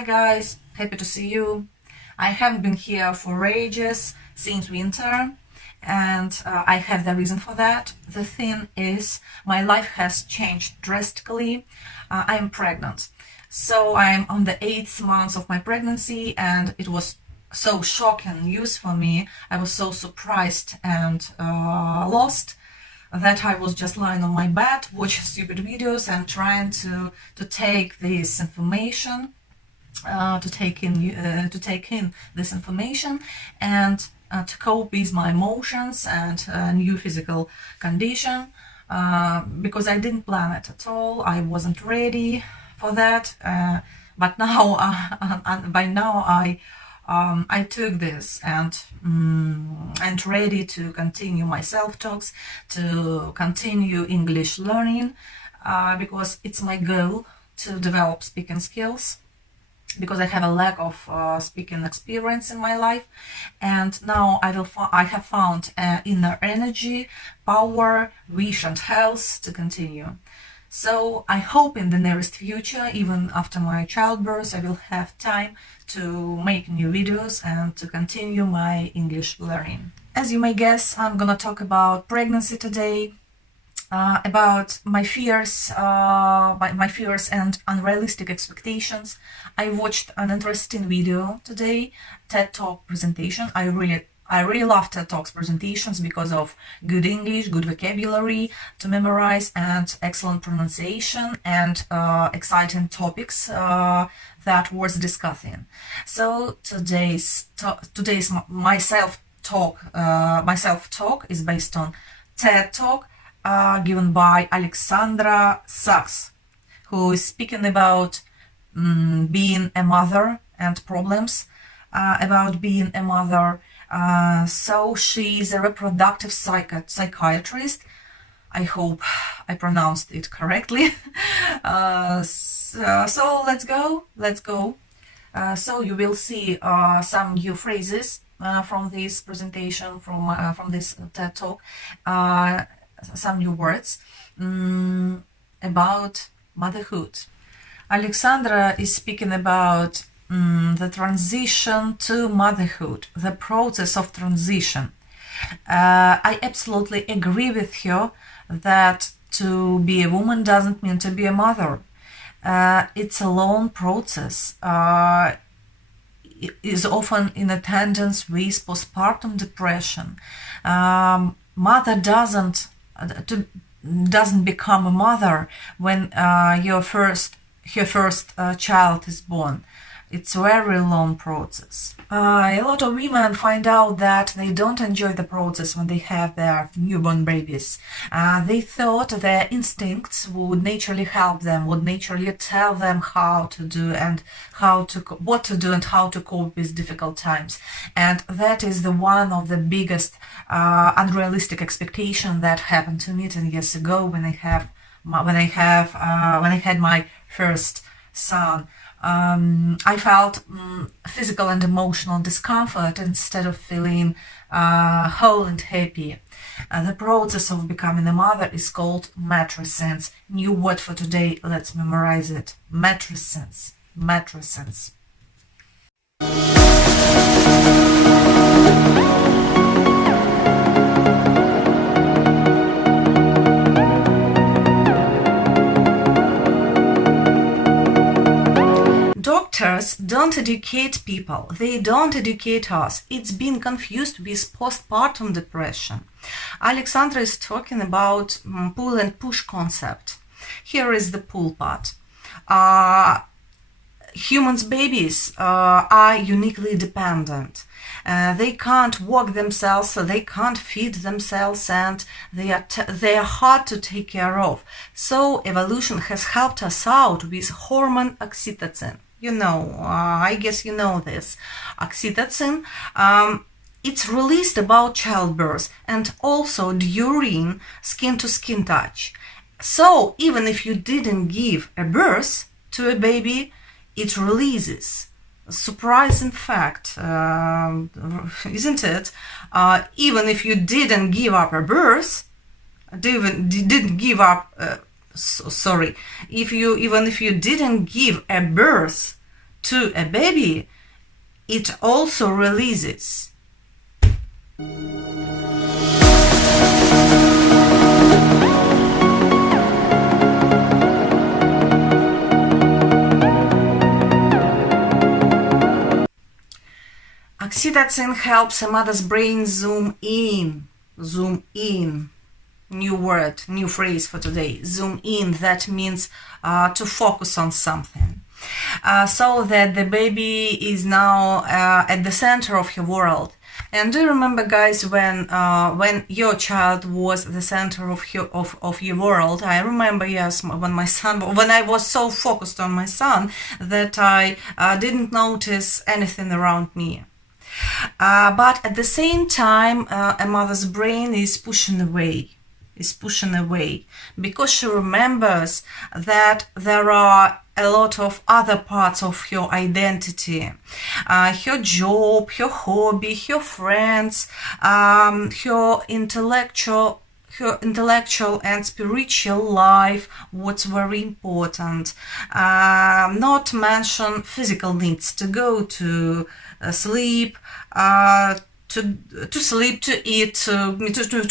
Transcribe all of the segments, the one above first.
Hi guys, happy to see you. I haven't been here for ages, since winter, and I have the reason for that. The thing is, my life has changed drastically. I am pregnant. So I'm on the 8th month of my pregnancy, and it was so shocking news for me. I was so surprised and lost that I was just lying on my bed, watching stupid videos and trying to take this information, to take in this information, and to cope with my emotions and new physical condition, because I didn't plan it at all. I wasn't ready for that, but now by now I took this and ready to continue my self-talks, to continue English learning, because it's my goal to develop speaking skills, because I have a lack of speaking experience in my life, and now I have found inner energy, power, wish and health to continue. So I hope in the nearest future, even after my childbirth, I will have time to make new videos and to continue my English learning. As you may guess, I'm gonna talk about pregnancy today, about my fears, my fears and unrealistic expectations. I watched an interesting video today, TED Talk presentation. I really love TED Talks presentations because of good English, good vocabulary to memorize, and excellent pronunciation, and exciting topics that worth discussing. So today's my self-talk is based on TED Talk given by Alexandra Sachs, who is speaking about being a mother and problems about being a mother. So she's a reproductive psychiatrist. I hope I pronounced it correctly. So let's go. So you will see some new phrases from this presentation, from this TED Talk, some new words about motherhood. Alexandra is speaking about the transition to motherhood, the process of transition. I absolutely agree with her that to be a woman doesn't mean to be a mother. It's a long process. It is often in attendance with postpartum depression. Mother doesn't become a mother when her first child is born. It's a very long process. A lot of women find out that they don't enjoy the process when they have their newborn babies. They thought their instincts would naturally help them, would naturally tell them how to do and what to do and how to cope with difficult times. And that is one of the biggest unrealistic expectation that happened to me 10 years ago when I had my first son. I felt physical and emotional discomfort instead of feeling whole and happy. The process of becoming a mother is called matrescence. New word for today, let's memorize it. Matrescence. Matrescence. Doctors don't educate people, they don't educate us. It's been confused with postpartum depression. Alexandra is talking about pull and push concept. Here is the pull part. Humans' babies are uniquely dependent. They can't walk themselves, so they can't feed themselves, and they are hard to take care of. So evolution has helped us out with hormone oxytocin. You know, I guess you know this. Oxytocin, it's released about childbirth and also during skin-to-skin touch. So even if you didn't give a birth to a baby, it releases. Surprising fact, isn't it? Even if you didn't give up a birth, didn't give up. Even if you didn't give a birth to a baby, it also releases. Oxytocin helps a mother's brain zoom in. Zoom in. New word, new phrase for today. Zoom in. That means to focus on something. So that the baby is now at the center of your world. And do you remember, guys, when your child was the center of your world? I remember, yes, when I was so focused on my son that I didn't notice anything around me. But at the same time, a mother's brain is pushing away, because she remembers that there are a lot of other parts of your identity, her job, her hobby, her friends, her intellectual and spiritual life, what's very important. Not to mention physical needs, to go to sleep, to sleep, to eat, to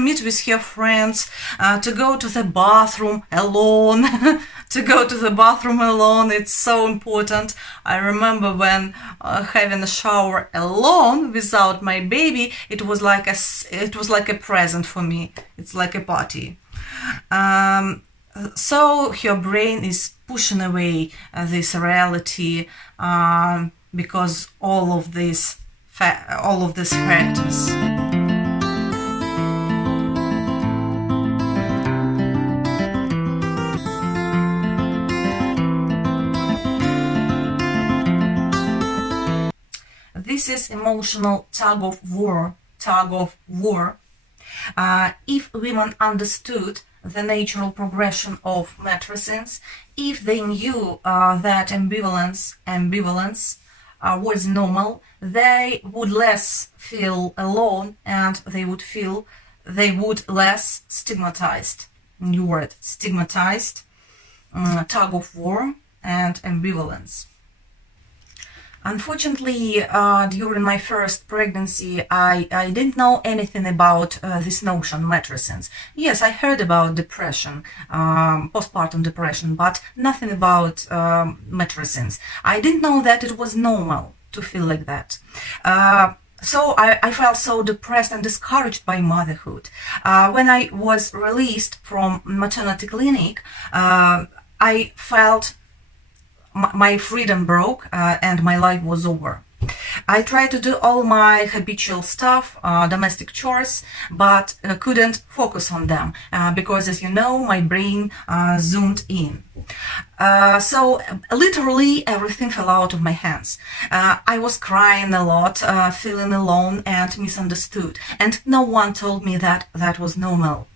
meet with her friends, to go to the bathroom alone. To go to the bathroom alone, it's so important. I remember when having a shower alone without my baby, it was like a present for me. It's like a party. So her brain is pushing away this reality because all of these factors. This is emotional tug of war. If women understood the natural progression of matricins, if they knew that ambivalence was normal, they would less feel alone, and they would less stigmatized. New word, stigmatized, tug of war, and ambivalence. Unfortunately, during my first pregnancy, I didn't know anything about this notion, matricins. Yes, I heard about depression, postpartum depression, but nothing about matricins. I didn't know that it was normal to feel like that. So I felt so depressed and discouraged by motherhood. When I was released from maternity clinic, I felt my freedom broke and my life was over. I tried to do all my habitual stuff, domestic chores, but couldn't focus on them because, as you know, my brain zoomed in. So literally everything fell out of my hands. I was crying a lot, feeling alone and misunderstood, and no one told me that that was normal.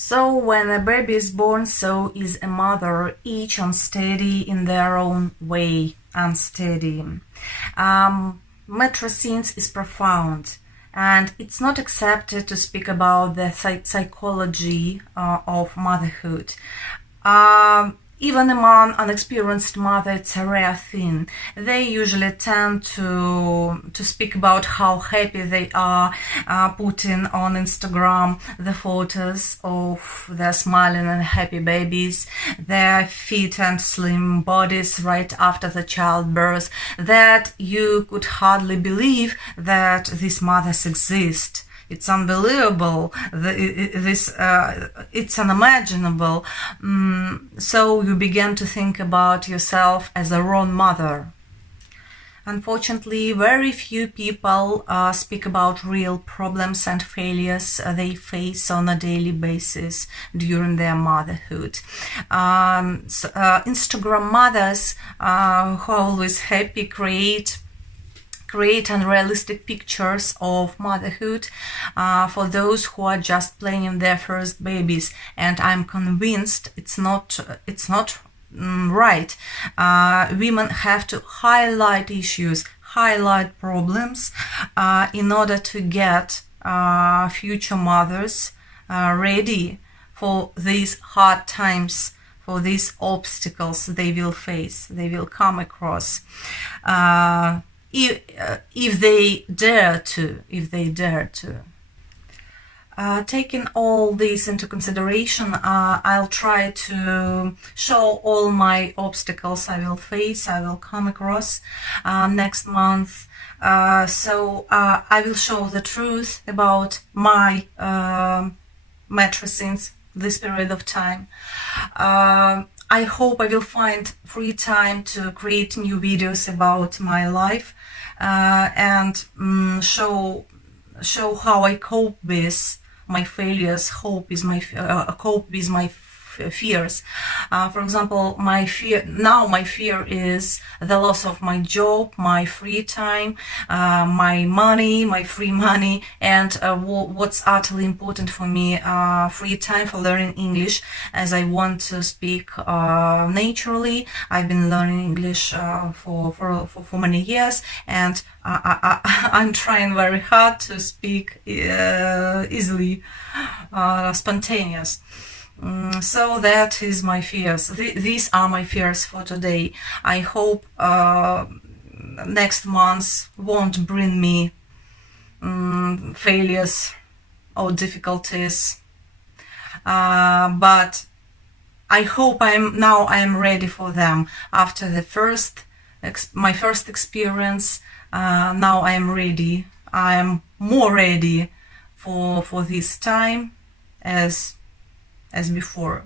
So when a baby is born, so is a mother, each unsteady in their own way, unsteady. Matricins is profound, and it's not accepted to speak about the psychology of motherhood. Even among unexperienced mothers, it's a rare thing. They usually tend to speak about how happy they are, putting on Instagram the photos of their smiling and happy babies, their fit and slim bodies right after the childbirth, that you could hardly believe that these mothers exist. It's unbelievable. It's unimaginable. So you begin to think about yourself as a wrong mother. Unfortunately, very few people speak about real problems and failures they face on a daily basis during their motherhood. Instagram mothers who are always happy create unrealistic pictures of motherhood for those who are just planning their first babies, and I'm convinced it's not right. Women have to highlight issues, highlight problems in order to get future mothers ready for these hard times, for these obstacles they will face, they will come across. If they dare to. Taking all this into consideration, I'll try to show all my obstacles I will face, I will come across next month. So I will show the truth about my mattresses this period of time. I hope I will find free time to create new videos about my life and show how I cope with my failures, cope with my fears. For example, my fear is the loss of my job, my free time, my money, my free money, and what's utterly important for me, free time for learning English, as I want to speak naturally. I've been learning English for many years, and I'm trying very hard to speak easily, spontaneous. So that is my fears. These are my fears for today. I hope next month won't bring me failures or difficulties, but I hope I am ready for them after my first experience. Now I am ready. I am more ready for this time as before.